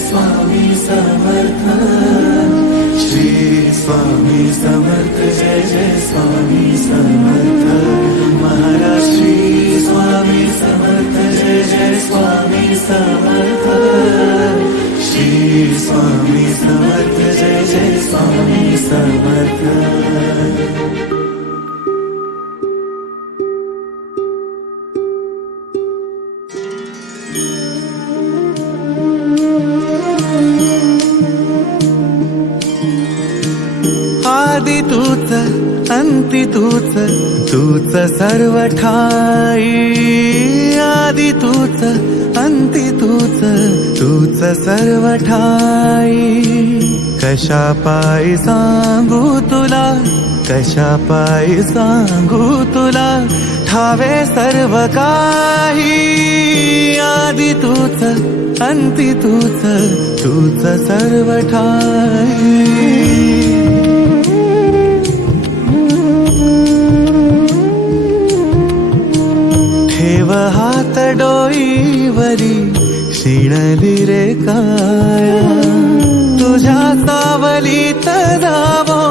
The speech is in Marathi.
स्वामी समर्थ। श्री स्वामी समर्थ जय जय स्वामी समर्थ। महाराज श्री स्वामी समर्थ जय जय स्वामी समर्थ। श्री स्वामी समर्थ जय जय स्वामी समर्थ। आदि तूच अंती तूच, तूच सर्व ठाई। आदि तूच अंती तूच, तूच सर्व ठाई। कशा पायी सांगू तुला, कशा पायी सांगू तुला, ठावे सर्व काही। आदि तूच अंती तूच, तूच सर्व ठाई। ठेव हात डोईवरी, क्षीणली रे काया। तुझ्या सावलीत जावो